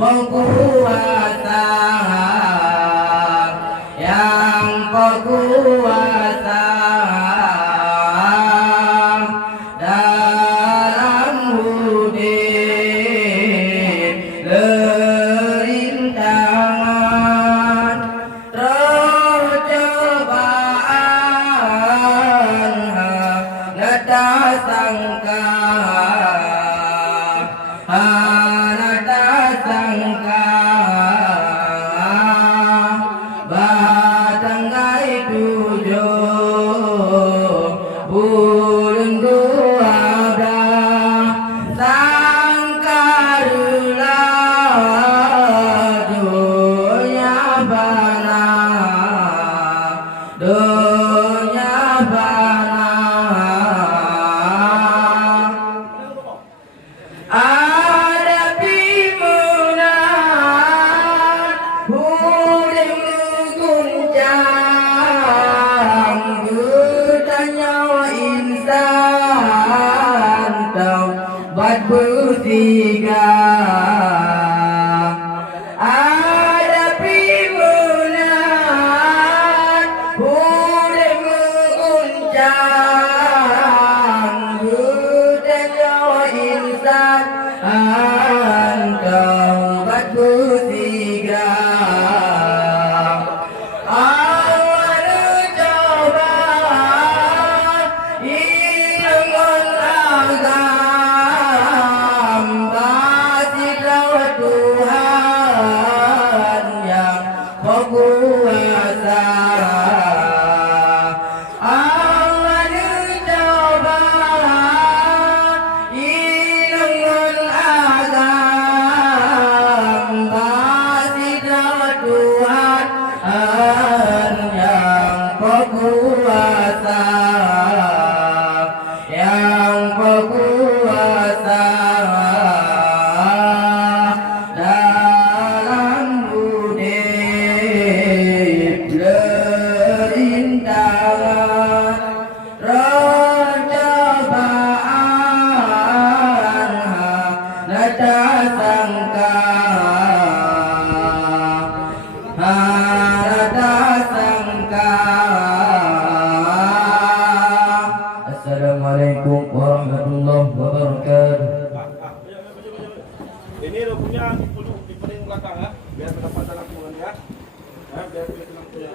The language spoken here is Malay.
penguasa yang berkuasa dalam hudib rintangan tercobaan nada sangka nada sangka batanggai tujuh bulan 12 sangkarulah dunia bana dunia bana ada pimunan boleh mengguncang juta nyawa insan taubat bertiga. Ada pimunan boleh mengguncang juta nyawa insan taubat bertiga. Awal coba ilmu agam basilah Tuhan yang berkuasa. Awal coba ilmu agam basilah Tuhan yang berkuasa yang berkuasa dalam hudib rintangan percobaan nada sangka nada sangka. Assalamualaikum warahmatullahi wabarakatuh. Ini lo punya di paling belakang ya, biar dapat dalam ya. Biar tenang ya.